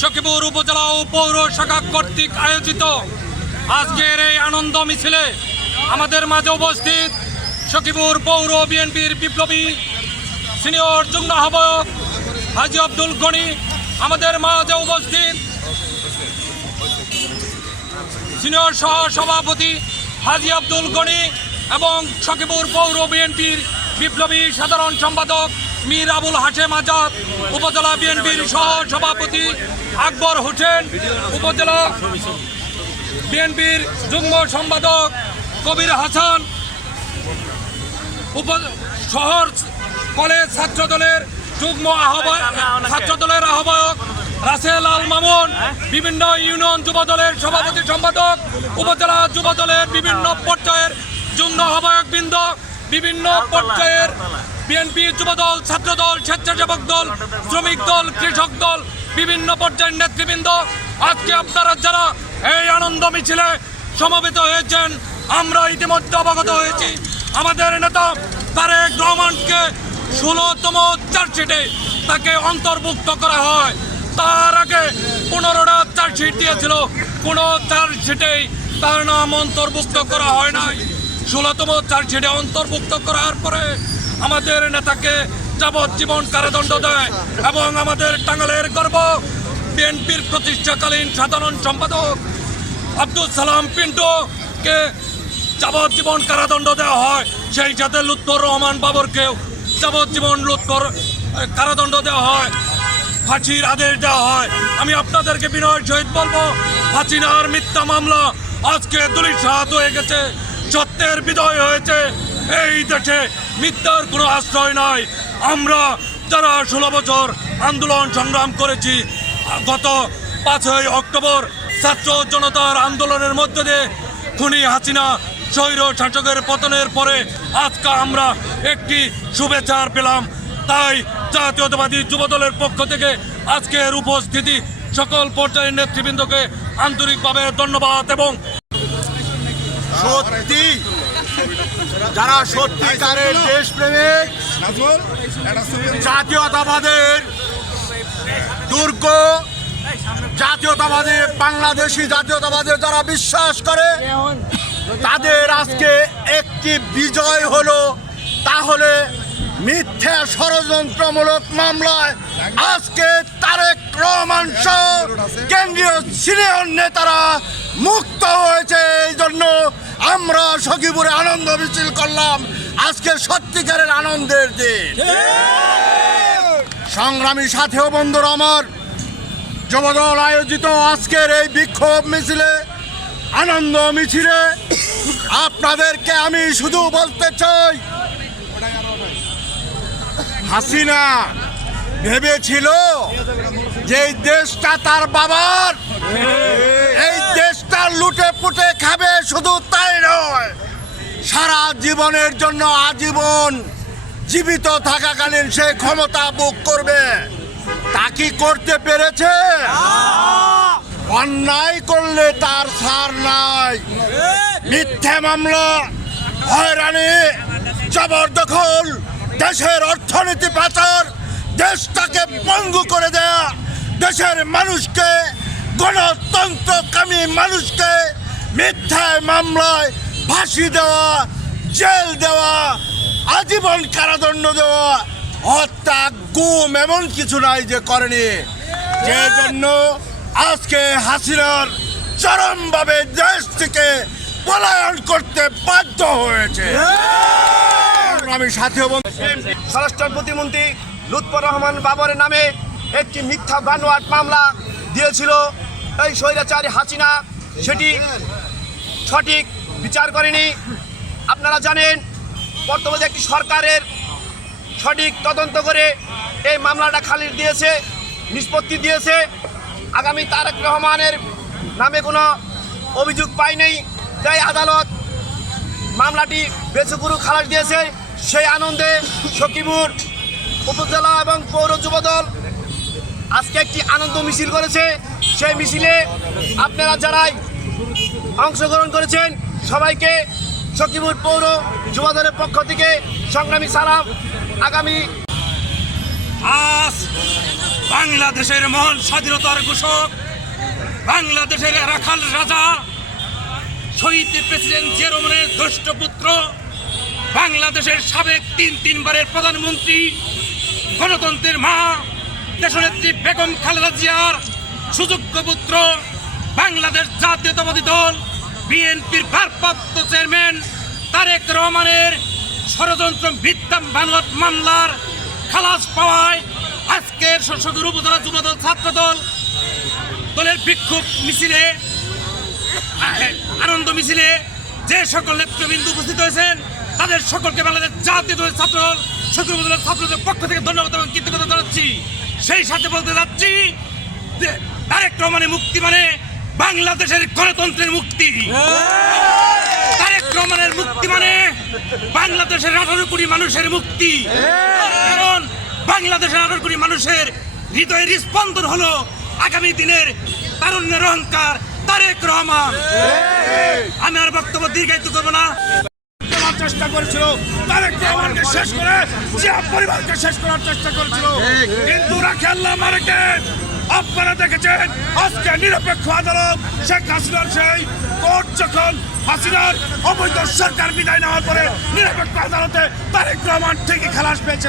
সখীপুর উপজেলা ও পৌর শাখা কর্তৃক আয়োজিত আজকের এই আনন্দ মিছিলে আমাদের মাঝে উপস্থিত সখীপুর পৌর বিএনপির বিপ্লবী সিনিয়র যুগ্ম আহ্বায়ক হাজি আব্দুল গনি, আমাদের মাঝে উপস্থিত সিনিয়র সহ সভাপতি হাজি আব্দুল গনি এবং সখীপুর পৌর বিএনপির বিপ্লবী সাধারণ সম্পাদক মীর আবুল হাশেম আজাদ, উপজেলা বিএনপির সহ সভাপতি আকবর হোসেন, উপজেলা বিএনপির যুগ্ম সম্পাদক কবির হাসান শহর কলেজ ছাত্র দলের যুগ্ম আহ্বায়ক ছাত্র দলের আহ্বায়ক রাসেল আল মামুন, বিভিন্ন ইউনিয়ন যুব দলের সভাপতি সম্পাদক, উপজেলা যুব দলের বিভিন্ন পর্যায়ের যুগ্ম আহ্বায়ক বৃন্দ বিভিন্ন পর্যায়ের বিএনপি যুবদল ছাত্রদল স্বেচ্ছাসেবক দল শ্রমিক দল কৃষক দল বিভিন্ন পর্যায়ের নেতৃবৃন্দ আজকে আপনারা যারা এই আনন্দ মিছিলে সমবেত হয়েছেন আমরা ইতিমধ্যে অবগত হয়েছি। আমাদের নেতা তারেক রহমানকে ষোলোতম চার্জশিটে তাকে অন্তর্ভুক্ত করা হয়। তার আগে পনেরোটা চার্জশিট দিয়েছিল। কোনো চার্জশিটেই তার নাম অন্তর্ভুক্ত করা হয় নাই। ষোলোতম চার্জশিটে অন্তর্ভুক্ত করার পরে আমাদের নেতাকে যাবজ্জীবন কারাদণ্ড দেয় এবং আমাদের টাঙ্গালের গর্ব বিএনপির প্রতিষ্ঠাকালীন সাধারণ সম্পাদক আব্দুল সালাম পিন্টুকে যাবজ্জীবন কারাদণ্ড দেওয়া হয়। সেই সাথে লুৎফর রহমান বাবরকেও যাবজ্জীবন লুৎফর কারাদণ্ড দেওয়া হয়। ফাঁসির আদেশ দেওয়া হয়। আমি আপনাদেরকে বিনয়ের সহিত বলব হাসিনার মিথ্যা মামলা আজকে দুলিশাত হয়ে গেছে। সত্যের বিজয় হয়েছে। এই দেশে মিথ্যার কোনো আশ্রয় নাই। আমরা যারা ষোলো বছর আন্দোলন সংগ্রাম করেছি, গত পাঁচই অক্টোবর ছাত্র জনতার আন্দোলনের মধ্য দিয়ে খুনি হাসিনা স্বৈর শাসকের পতনের পরে আজকে আমরা একটি শুভেচ্ছার পেলাম। তাই জাতীয়তাবাদী যুবদলের পক্ষ থেকে আজকের উপস্থিতি সকল পর্যায়ের নেতৃবৃন্দকে আন্তরিকভাবে ধন্যবাদ এবং সত্যি। যারা সত্যিকারের দেশপ্রেমিক জাতীয়তাবাদের দুর্গ জাতীয়তাবাদে বাংলাদেশি জাতীয়তাবাদে যারা বিশ্বাস করে তাদের আজকে একটি বিজয় হলো তাহলে মিথ্যা ষড়যন্ত্রমূলক মামলায় আজকে তারেক রহমান সহ কেন্দ্রীয় সিনিয়র নেতারা মুক্ত হয়েছে এই জন্য আমরা সখীপুরে আনন্দ মিছিল করলাম। আজকে সত্যিকারের আনন্দের দিন। সংগ্রামী সাথী ও বন্ধুরা আমার, যুবদল আয়োজিত আজকের এই বিক্ষোভ মিছিলে, আনন্দ মিছিলে, আপনাদেরকে আমি শুধু বলতে চাই, হাসিনা ভেবেছিল যে দেশটা তার বাবার, এই দেশটা লুটে পুটে খাবে শুধু তাই নয়, সারা জীবনের জন্য আজীবন জীবিত থাকাকালীন সে ক্ষমতা ভোগ করবে। তা কি করতে পেরেছে? অন্যায় করলে তার সার নাই। মিথ্যা মামলা, হয়রানি, জবরদখল, দেশের অর্থনীতি পাচার, দেশটাকে পঙ্গু করে দেয়া দেশের মানুষকে গণতন্ত্রকামী মানুষকে মিথ্যায় মামলায় ফাঁসি দেওয়া জেল দেওয়া আজীবন কারাদণ্ড দেওয়া হত্যা গুম এমন কিছু নাই যে করেনি। যে জন্য আজকে হাসিনার চরমভাবে দেশ থেকে পলায়ন করতে বাধ্য হয়েছে। আমি সাথে স্বরাষ্ট্র প্রতিমন্ত্রী লুৎফর রহমান বাবরের নামে একটি মিথ্যা বানোয়াট মামলা দিয়েছিল। এই স্বৈরাচারী হাসিনা, সেটি সঠিক বিচার করেনি। আপনারা জানেন, বর্তমানে একটি সরকারের সঠিক তদন্ত করে এই মামলাটা খালি দিয়েছে, নিষ্পত্তি দিয়েছে। আগামী তারেক রহমানের নামে কোনো অভিযোগ পাই নেই। তাই আদালত মামলাটি বেচুকুরু খালাস দিয়েছে, সেই আনন্দে সখীপুর উপজেলা এবং পৌর যুবদল আজকে একটি আনন্দ মিছিল করেছে। সেই মিছিলে আপনারা যারাই অংশগ্রহণ করেছেন, সবাইকে সখীপুর পৌর যুবদলের পক্ষ থেকে সংগ্রামী সালাম। আগামী আজ বাংলাদেশের মহান স্বাধীনতার ঘোষক, বাংলাদেশের রাখাল রাজা, শহীদ প্রেসিডেন্ট জিয়া রহমানের দুষ্ট পুত্র, বাংলাদেশের সাবেক তিন তিনবারের প্রধানমন্ত্রী, গণতন্ত্রের মা দেশনেত্রী বেগম খালেদা জিয়ার সুযোগ্য পুত্র বাংলাদেশ জাতীয়তাবাদী দল, বিএনপির ভারপ্রাপ্ত চেয়ারম্যান তারেক রহমানের ষড়যন্ত্র ভিত্তা বানোয়াট মামলার খালাস পাওয়ায় আজকের সদর উপজেলা যুবদল, ছাত্রদল দলের বিক্ষোভ মিছিলে, আনন্দ মিছিলে যে সকল নেতৃবৃন্দ উপস্থিত হয়েছেন, তাদের সকলকে বাংলাদেশ জাতীয় দলের ছাত্র সকল উপজেলার ছাত্রদের পক্ষ থেকে ধন্যবাদ এবং কৃতজ্ঞতা জানাচ্ছি। সেই সাথে বলতে যাচ্ছি তারেক রহমানের মুক্তি মানে বাংলাদেশের গণতন্ত্রের মুক্তি। তারেক রহমানের মুক্তি মানে বাংলাদেশের আঠারো কোটি মানুষের মুক্তি। কারণ বাংলাদেশের আঠারো কোটি মানুষের হৃদয়ের স্পন্দন হলো আগামী দিনের তারুণ্যের অহংকার তারেক রহমান। আমি আর বক্তব্য দীর্ঘায়িত করব না। চেষ্টা করেছিল, তারেক রহমানকে শেষ করে জিয়া পরিবারকে শেষ করার চেষ্টা করেছিল। কিন্তু রাখে আল্লাহ মারেকে। আপনারা দেখেছেন, আজকে নিরপেক্ষ আদালত শেখ হাসিনার সেই কোর্ট যখন হাসিনার অবৈধ সরকার বিদায় নেওয়ার পরে নিরপেক্ষ আদালতে তারেক রহমান ঠিকই খালাস পেয়েছে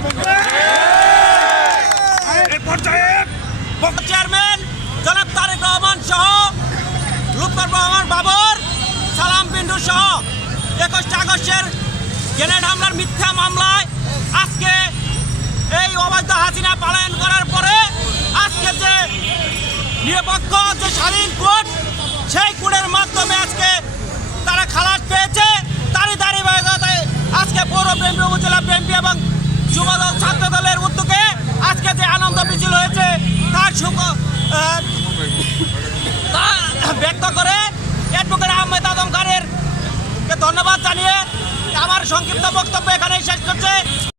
পর্যায়ে চেয়ারম্যান, জনাব তারেক রহমান সহ, লুৎফর রহমান বাবর সালাম বিন্দু সহ, একুশে আগস্টের গ্রেনেড হামলার মিথ্যা মামলায় আজকে এই অবৈধ হাসিনা পালায়ন করার পরে আজকে যে নিরপেক্ষ, যে স্বাধীন কোর্ট, সেই কোর্টের মাধ্যমে আজকে তারা খালাস পেয়েছে। তারই দাঁড়িয়ে আজকে পৌর বিএনপি উপজেলা বিএনপি এবং যুবদল ছাত্র দলের